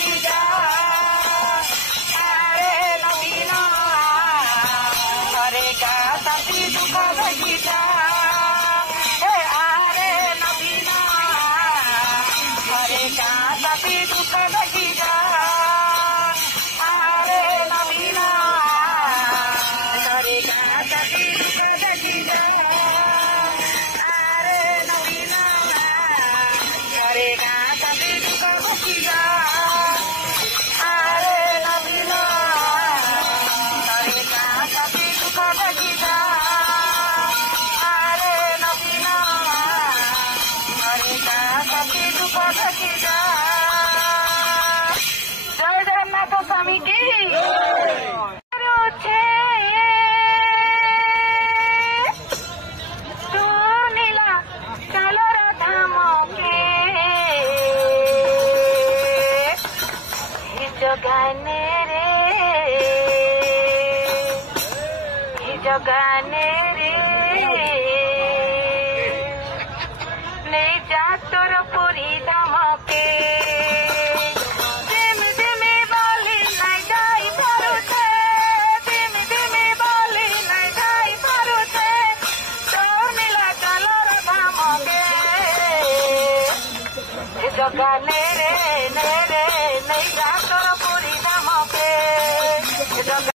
देखी जा अरे नवीना हरे का सभी दुख देखी जा अरे नवीना हरे का सभी दुख देखी जा अरे नवीना हरे का सभी दुख देखी जा अरे नवीना हरे का सभी दुख देखी जा अरे नवीना हरे का सभी दुख देखी जा अरे नवीना हरे का सभी दुख देखी जा। जय जगन्नाथ स्वामी की सुनीला चलो धाम के जगाने रे ले जा तोर पूरी धाम के धीमे धीमे बोली नहीं जाई पारुछे धीमे धीमे बोली नहीं जाई पारुछे सुनीला चलो धाम के जगाने रे नहीं जा तोर पूरी धाम के